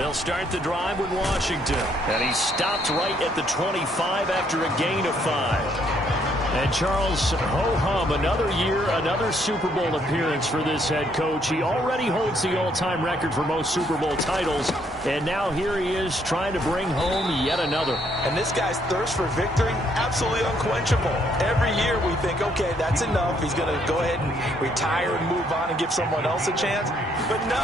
They'll start the drive with Washington. And he stopped right at the 25 after a gain of 5. And Charles, ho-hum, another year, another Super Bowl appearance for this head coach. He already holds the all-time record for most Super Bowl titles, and now here he is trying to bring home yet another. And this guy's thirst for victory, absolutely unquenchable. Every year we think, okay, that's enough. He's going to go ahead and retire and move on and give someone else a chance. But no,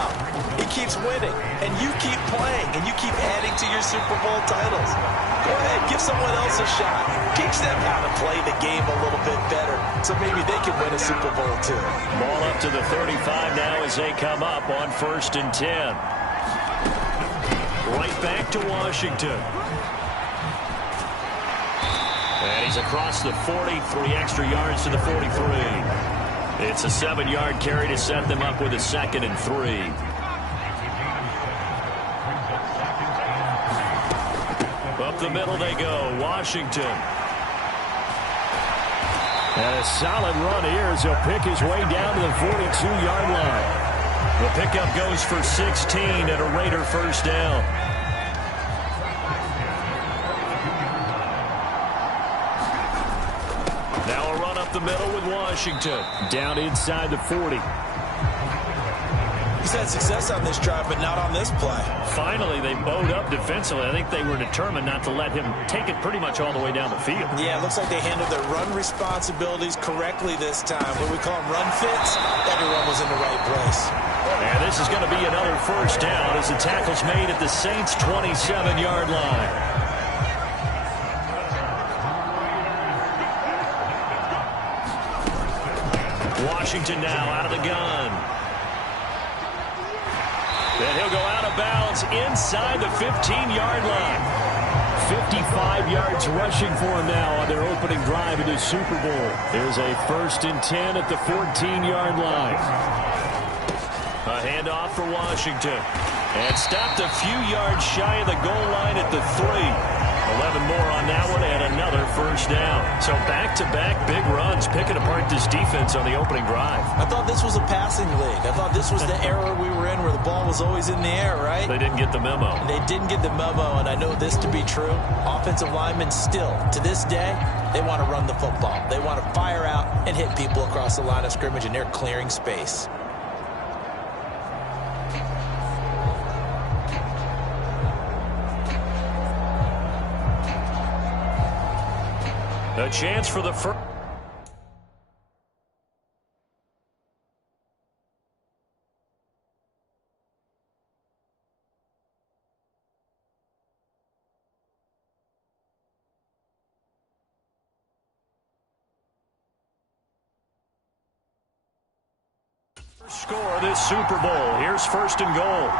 he keeps winning, and you keep playing, and you keep adding to your Super Bowl titles. Go ahead, give someone else a shot. Teach them how to play the game a little bit better so maybe they can win a Super Bowl too. Ball up to the 35 now as they come up on 1st and 10. Right back to Washington. And he's across the 40, 3 extra yards to the 43. It's a 7-yard carry to set them up with a 2nd and 3. Up the middle they go, Washington. And a solid run here as he'll pick his way down to the 42-yard line. The pickup goes for 16 and a Raider first down. Now a run up the middle with Washington. Down inside the 40. He's had success on this drive, but not on this play. Finally, they bowed up defensively. I think they were determined not to let him take it pretty much all the way down the field. Yeah, it looks like they handled their run responsibilities correctly this time. What we call them run fits, everyone was in the right place. And this is going to be another first down as the tackle's made at the Saints' 27-yard line. Washington now out of the gun. And he'll go out of bounds inside the 15-yard line. 55 yards rushing for him now on their opening drive in the Super Bowl. There's a 1st and 10 at the 14-yard line. A handoff for Washington. And stopped a few yards shy of the goal line at the 3. 11 more on that one and another first down. So back-to-back big runs picking apart this defense on the opening drive. I thought this was a passing league. I thought this was the era we were in where the ball was always in the air, right? They didn't get the memo. They didn't get the memo, and I know this to be true. Offensive linemen still, to this day, they want to run the football. They want to fire out and hit people across the line of scrimmage, and they're clearing space. A chance for the first. Score of this Super Bowl. Here's 1st and goal.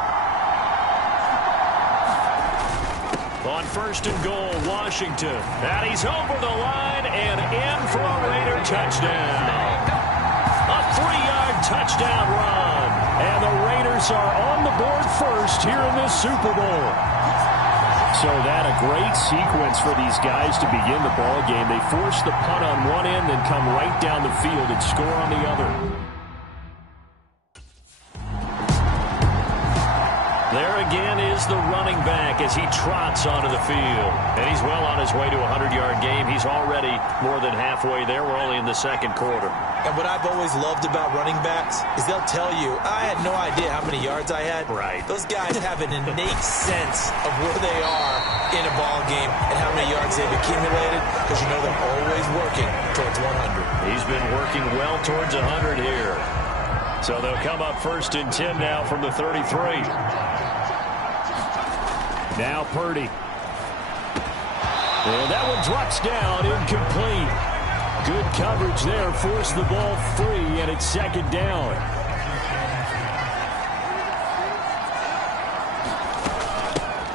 On 1st and goal, Washington. And he's over the line and in for a Raider touchdown. A 3-yard touchdown run. And the Raiders are on the board first here in this Super Bowl. So that a great sequence for these guys to begin the ball game. They force the punt on one end, then come right down the field and score on the other. There again is the running back as he trots onto the field. And he's well on his way to a 100-yard game. He's already more than halfway there. We're only in the 2nd quarter. And what I've always loved about running backs is they'll tell you, I had no idea how many yards I had. Right. Those guys have an innate sense of where they are in a ball game and how many yards they've accumulated, because you know they're always working towards 100. He's been working well towards 100 here. So they'll come up 1st and 10 now from the 33. Now Purdy. And that one drops down, incomplete. Good coverage there, forced the ball free, and it's 2nd down.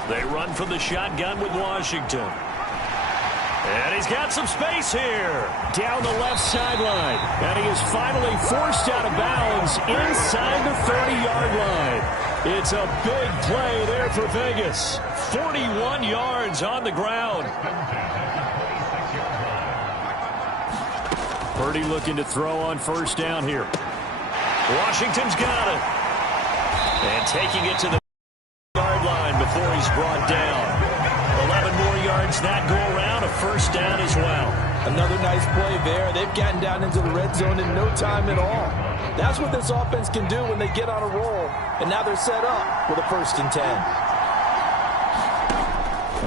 They run from the shotgun with Washington. And he's got some space here. Down the left sideline. And he is finally forced out of bounds inside the 30-yard line. It's a big play there for Vegas. 41 yards on the ground. Purdy looking to throw on 1st down here. Washington's got it. And taking it to the yard line brought down. 11 more yards that go around, a first down as well. Another nice play there. They've gotten down into the red zone in no time at all. That's what this offense can do when they get on a roll. And now they're set up with a 1st and 10.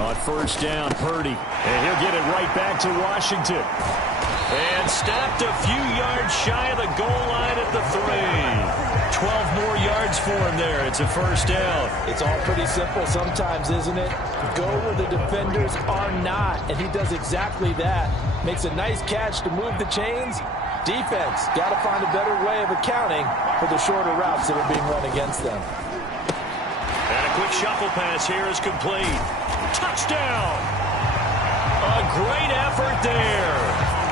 On first down, Purdy. And he'll get it right back to Washington. And stopped a few yards shy of the goal line at the 3. 12 more yards for him there. It's a first down. It's all pretty simple sometimes, isn't it? Go where the defenders are not. And he does exactly that. Makes a nice catch to move the chains. Defense, got to find a better way of accounting for the shorter routes that are being run against them. And a quick shuffle pass here is complete. Touchdown! A great effort there.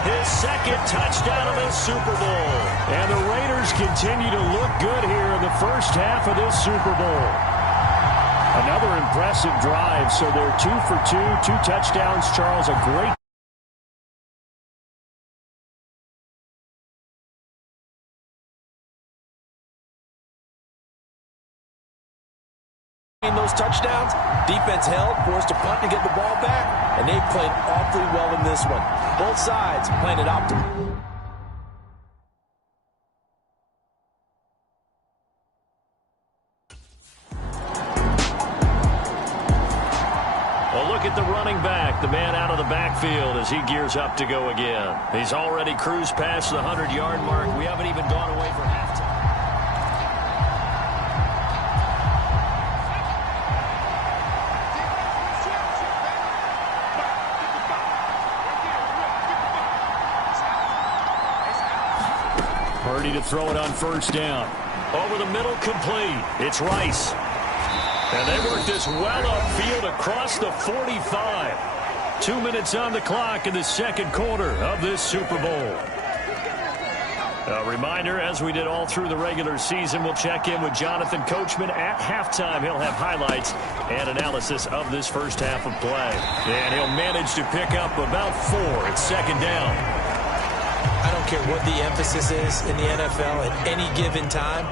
His 2nd touchdown of this Super Bowl. And the Raiders continue to look good here in the first half of this Super Bowl. Another impressive drive. So they're 2 for 2, 2 touchdowns. Charles, a great those touchdowns. Defense held, forced a punt to get the ball back, and they played awfully well in this one. Both sides playing it optimal. A look at the running back, the man out of the backfield as he gears up to go again. He's already cruised past the 100-yard mark. We haven't even gone away for halftime. Purdy to throw it on first down. Over the middle, complete. It's Rice. And they work this well upfield across the 45. 2 minutes on the clock in the 2nd quarter of this Super Bowl. A reminder, as we did all through the regular season, we'll check in with Jonathan Coachman at halftime. He'll have highlights and analysis of this first half of play. And he'll manage to pick up about 4 at 2nd down. I don't care what the emphasis is in the NFL at any given time.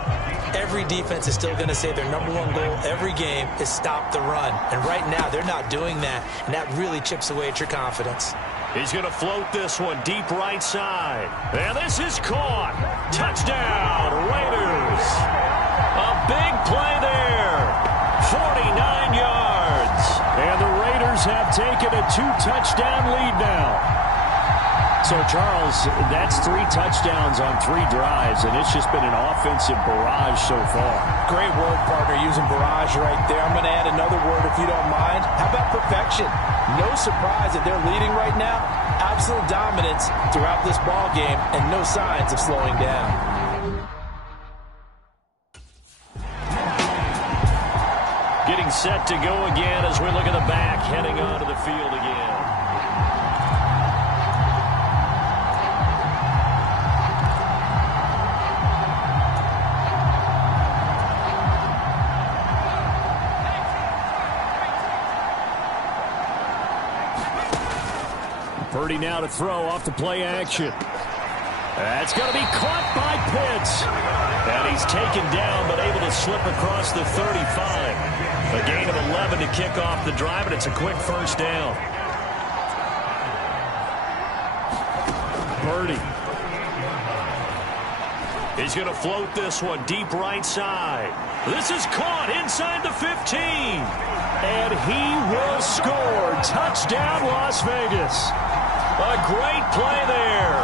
Every defense is still going to say their #1 goal every game is stop the run. And right now, they're not doing that, and that really chips away at your confidence. He's going to float this one deep right side. And this is caught. Touchdown, Raiders. A big play there. 49 yards. And the Raiders have taken a 2-touchdown lead now. So, Charles, that's 3 touchdowns on 3 drives, and it's just been an offensive barrage so far. Great word, partner, using barrage right there. I'm going to add another word if you don't mind. How about perfection? No surprise that they're leading right now. Absolute dominance throughout this ball game, and no signs of slowing down. Getting set to go again as we look at the back, heading onto the field again. Purdy now to throw off the play action. That's going to be caught by Pitts. And he's taken down but able to slip across the 35. A gain of 11 to kick off the drive, and it's a quick first down. Purdy. He's going to float this one deep right side. This is caught inside the 15. And he will score. Touchdown, Las Vegas. A great play there.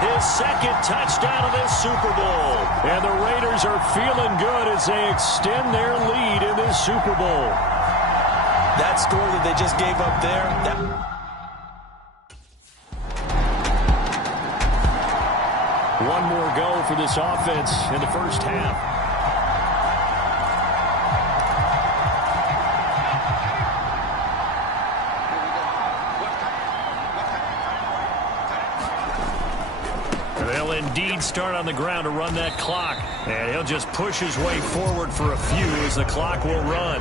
His 2nd touchdown of this Super Bowl. And the Raiders are feeling good as they extend their lead in this Super Bowl. That score that they just gave up there. One more go for this offense in the first half. Indeed start on the ground to run that clock. And he'll just push his way forward for a few as the clock will run.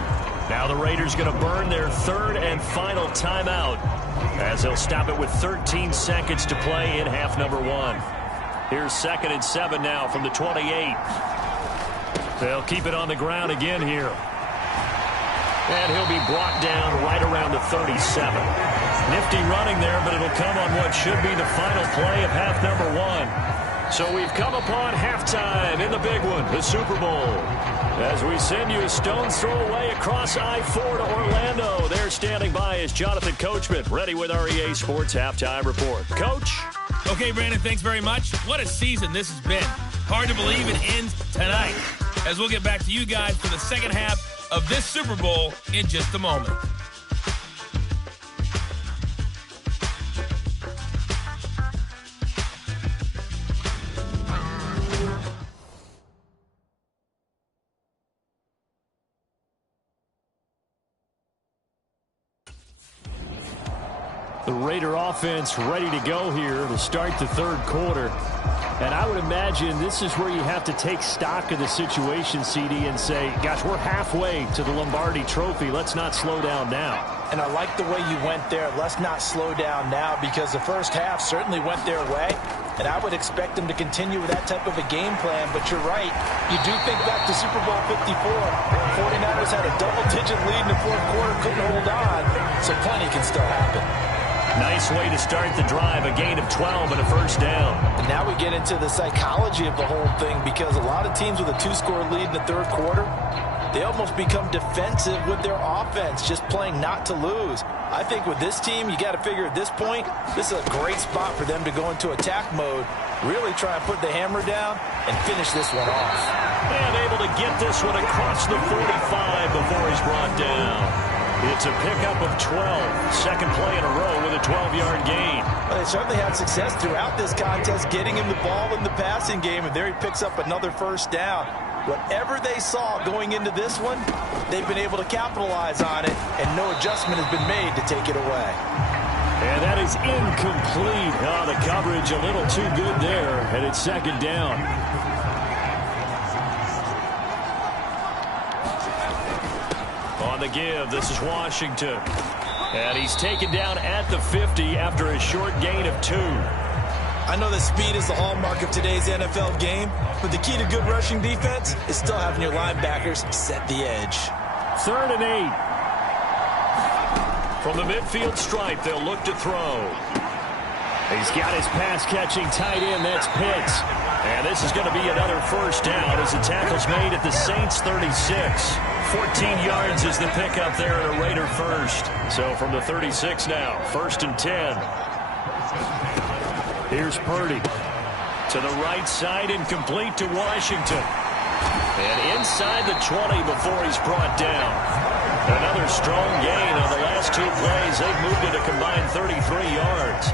Now the Raiders going to burn their 3rd and final timeout as they'll stop it with 13 seconds to play in half number 1. Here's 2nd and 7 now from the 28. They'll keep it on the ground again here. And he'll be brought down right around the 37. Nifty running there, but it'll come on what should be the final play of half number 1. So we've come upon halftime in the big one, the Super Bowl. As we send you a stone's throw away across I-4 to Orlando. There standing by is Jonathan Coachman, ready with our EA Sports Halftime Report. Coach? Okay, Brandon, thanks very much. What a season this has been. Hard to believe it ends tonight. As we'll get back to you guys for the second half of this Super Bowl in just a moment. The Raider offense ready to go here to start the third quarter. And I would imagine this is where you have to take stock of the situation, CD, and say, gosh, we're halfway to the Lombardi Trophy. Let's not slow down now. And I like the way you went there. Let's not slow down now, because the first half certainly went their way. And I would expect them to continue with that type of a game plan. But you're right. You do think back to Super Bowl 54. 49ers had a double-digit lead in the fourth quarter, couldn't hold on. So plenty can still happen. Nice way to start the drive, a gain of 12 and a first down. And now we get into the psychology of the whole thing, because a lot of teams with a 2-score lead in the third quarter, they almost become defensive with their offense, just playing not to lose. I think with this team, you got to figure at this point, this is a great spot for them to go into attack mode, really try and put the hammer down and finish this one off. And able to get this one across the 45 before he's brought down. It's a pickup of 12. Second play in a row with a 12-yard gain. Well, they certainly had success throughout this contest, getting him the ball in the passing game, and there he picks up another first down. Whatever they saw going into this one, they've been able to capitalize on it, and no adjustment has been made to take it away. And that is incomplete. Oh, the coverage a little too good there, and it's second down. On the give, this is Washington. And he's taken down at the 50 after a short gain of 2. I know that speed is the hallmark of today's NFL game, but the key to good rushing defense is still having your linebackers set the edge. 3rd and 8. From the midfield stripe, they'll look to throw. He's got his pass-catching tight end, that's Pitts. And this is going to be another first down as the tackle's made at the Saints' 36. 14 yards is the pickup there at a Raider first. So from the 36 now, 1st and 10. Here's Purdy. To the right side, incomplete to Washington. And inside the 20 before he's brought down. Another strong gain on the last 2 plays. They've moved it a combined 33 yards.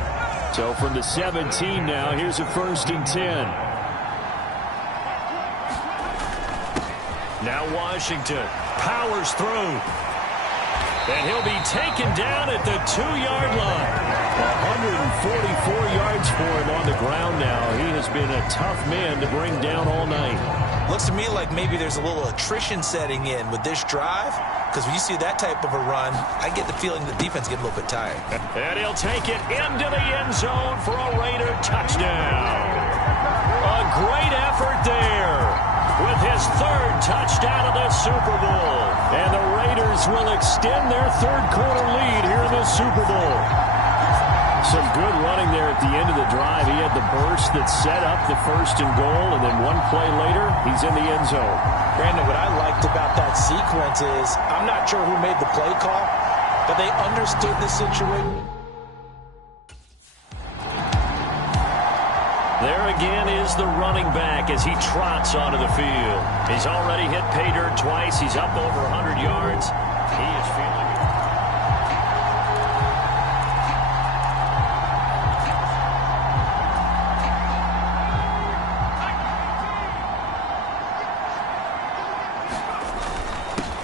So from the 17 now, here's a 1st and 10. Now Washington powers through. And he'll be taken down at the 2-yard line. 144 yards for him on the ground now. He has been a tough man to bring down all night. Looks to me like maybe there's a little attrition setting in with this drive, because when you see that type of a run, I get the feeling the defense get a little bit tired. And he'll take it into the end zone for a Raider touchdown. A great effort there with his 3rd touchdown of the Super Bowl. And the Raiders will extend their third quarter lead here in the Super Bowl. Some good running there at the end of the drive. He had the burst that set up the 1st and goal, and then one play later, he's in the end zone. Brandon, what I liked about that sequence is, I'm not sure who made the play call, but they understood the situation. There again is the running back as he trots onto the field. He's already hit pay dirt twice. He's up over 100 yards. He is feeling it.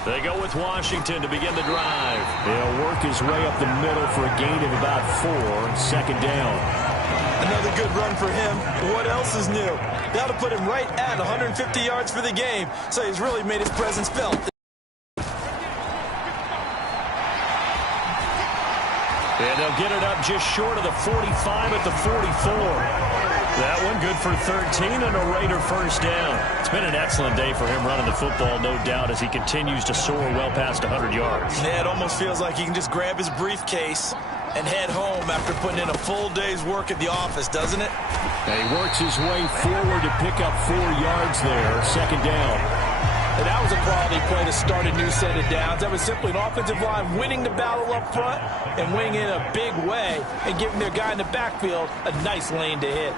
They go with Washington to begin the drive. They'll work his way up the middle for a gain of about 4. 2nd down. Another good run for him. What else is new? That'll put him right at 150 yards for the game, so he's really made his presence felt. And they'll get it up just short of the 45 at the 44. That one good for 13 and a Raider first down. It's been an excellent day for him running the football, no doubt, as he continues to soar well past 100 yards. Yeah, it almost feels like he can just grab his briefcase and head home after putting in a full day's work at the office, doesn't it? And he works his way forward to pick up 4 yards there, second down. And that was a quality play to start a new set of downs. That was simply an offensive line winning the battle up front and winning in a big way and giving their guy in the backfield a nice lane to hit.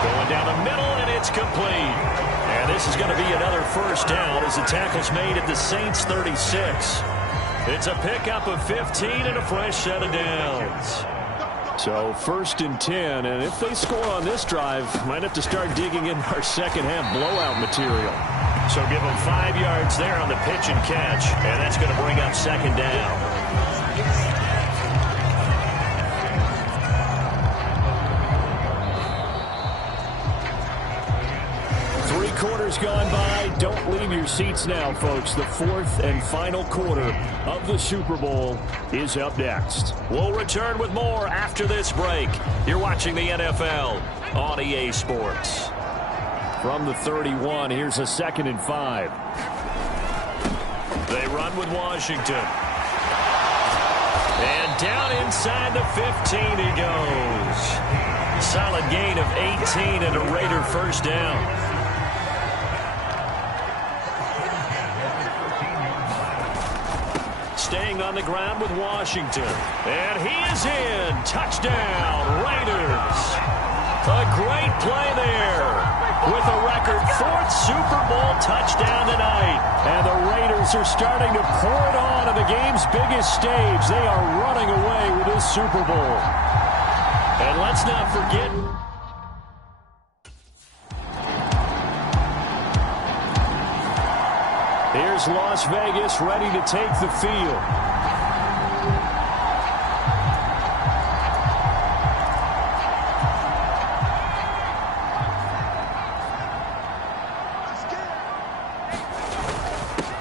Going down the middle, and it's complete. And this is going to be another first down as the tackle's made at the Saints' 36. It's a pickup of 15 and a fresh set of downs. So first and 10, and if they score on this drive, might have to start digging in our second half blowout material. So give them 5 yards there on the pitch and catch, and that's going to bring up second down. 3 quarters gone by. Don't leave your seats now, folks. The 4th and final quarter of the Super Bowl is up next. We'll return with more after this break. You're watching the NFL on EA Sports. From the 31, here's a 2nd and 5. They run with Washington. And down inside the 15 he goes. Solid gain of 18 and a Raider first down. Staying on the ground with Washington. And he is in. Touchdown, Raiders. A great play there with a record 4th Super Bowl touchdown tonight. And the Raiders are starting to pour it on the game's biggest stage. They are running away with this Super Bowl. And let's not forget... Here's Las Vegas ready to take the field.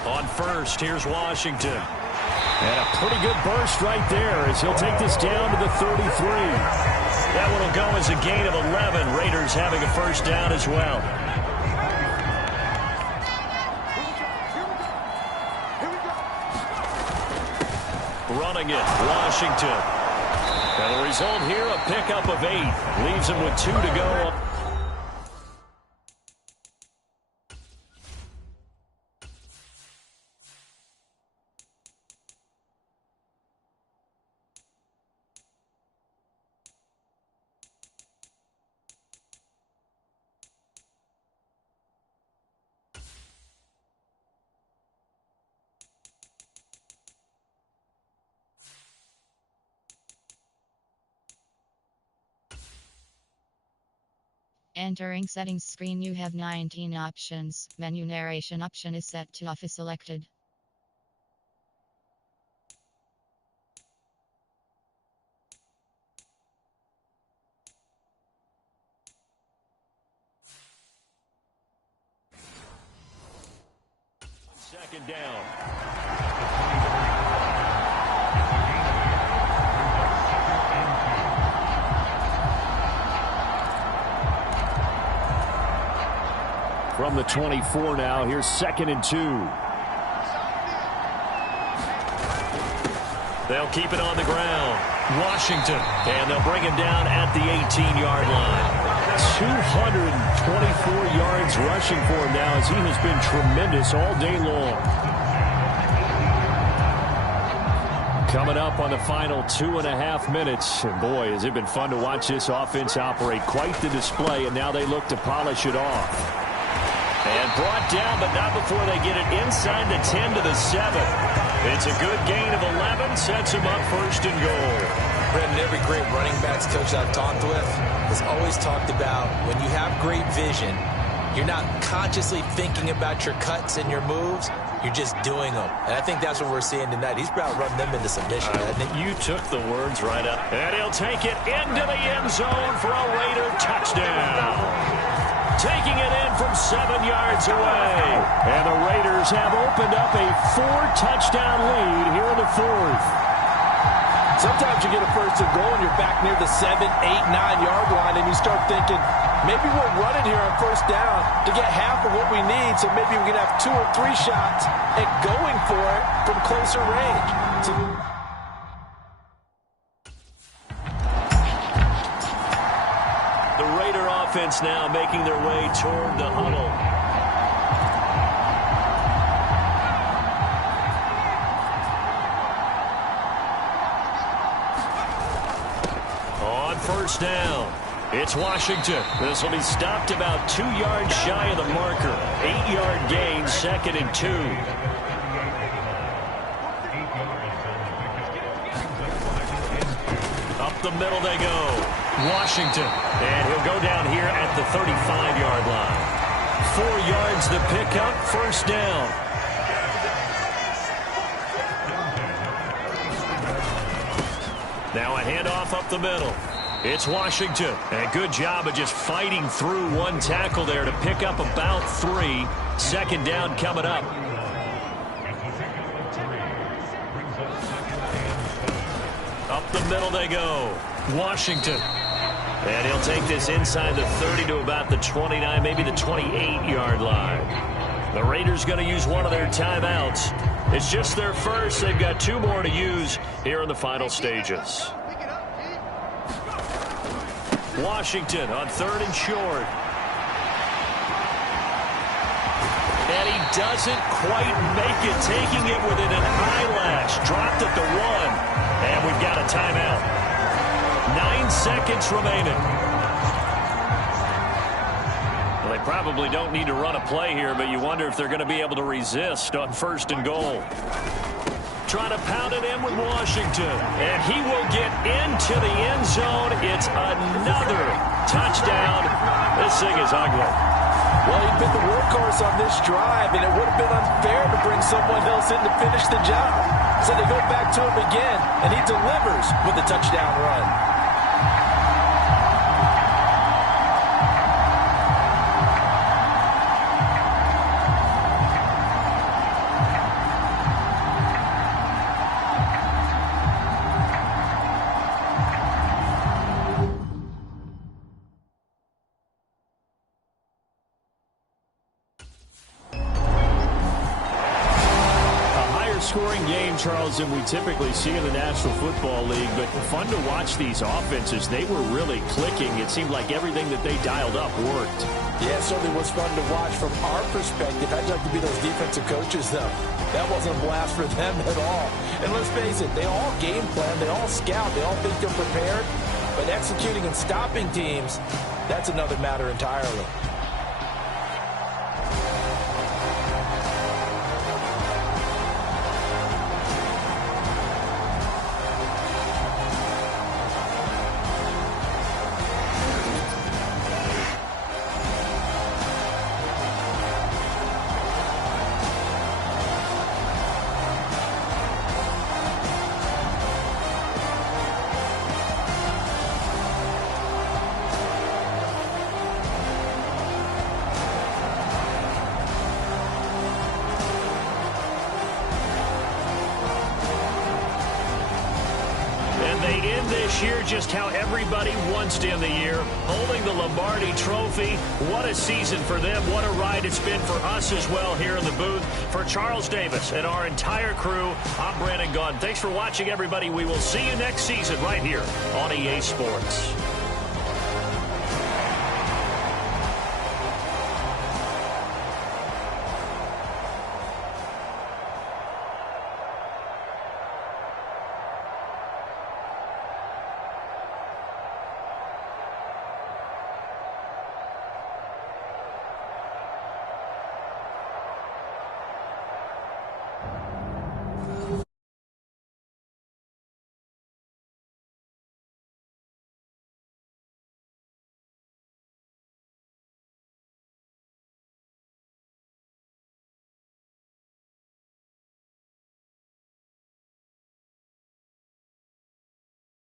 On first, here's Washington. And a pretty good burst right there as he'll take this down to the 33. That one will go as a gain of 11. Raiders having a first down as well. Running it, Washington. And the result here, a pickup of 8. Leaves him with 2 to go. Entering settings screen, you have 19 options. Menu narration option is set to off is selected. Second down. From the 24 now, here's 2nd and 2. They'll keep it on the ground. Washington, and they'll bring him down at the 18-yard line. 224 yards rushing for him now as he has been tremendous all day long. Coming up on the final 2.5 minutes. And boy, has it been fun to watch this offense operate. Quite the display, and now they look to polish it off. And brought down, but not before they get it inside the 10 to the 7. It's a good gain of 11, sets him up first and goal. Brendan, every great running backs coach I've talked with has always talked about when you have great vision, you're not consciously thinking about your cuts and your moves, you're just doing them. And I think that's what we're seeing tonight. He's about running them into submission, hasn't he? You took the words right up. And he'll take it into the end zone for a Raider touchdown. Taking it in from 7 yards away. And the Raiders have opened up a 4-touchdown lead here in the 4th. Sometimes you get a first and goal and you're back near the 7, 8, 9-yard line, and you start thinking, maybe we'll run it here on first down to get half of what we need, so maybe we can have 2 or 3 shots at going for it from closer range. The Raider offense now making their way toward the huddle. On first down, it's Washington. This will be stopped about 2 yards shy of the marker. 8-yard gain, 2nd and 2. Up the middle they go. Washington. And he'll go down here at the 35-yard line. 4 yards the pickup, first down. Now a handoff up the middle. It's Washington. And a good job of just fighting through one tackle there to pick up about 3. 2nd down coming up. Up the middle they go. Washington. And he'll take this inside the 30 to about the 29, maybe the 28-yard line. The Raiders going to use one of their timeouts. It's just their first. They've got 2 more to use here in the final stages. Washington on 3rd and short. And he doesn't quite make it, taking it within an eyelash. Dropped at the 1. And we've got a timeout. 9 seconds remaining. Well, they probably don't need to run a play here, but you wonder if they're going to be able to resist on 1st and goal. Trying to pound it in with Washington. And he will get into the end zone. It's another touchdown. This thing is ugly. Well, he'd been the workhorse on this drive, and it would have been unfair to bring someone else in to finish the job. So they go back to him again, and he delivers with a touchdown run. Charles, than we typically see in the National Football League, but fun to watch these offenses. They were really clicking. It seemed like everything that they dialed up worked. Yeah, it certainly was fun to watch from our perspective. I'd like to be those defensive coaches, though. That wasn't a blast for them at all. And let's face it, they all game plan, they all scout, they all think they're prepared, but executing and stopping teams, that's another matter entirely. Year just how everybody wants to end the year, holding the Lombardi Trophy. What a season for them. What a ride it's been for us as well here in the booth. For Charles Davis and our entire crew, I'm Brandon Gunn. Thanks for watching, everybody. We will see you next season right here on EA Sports.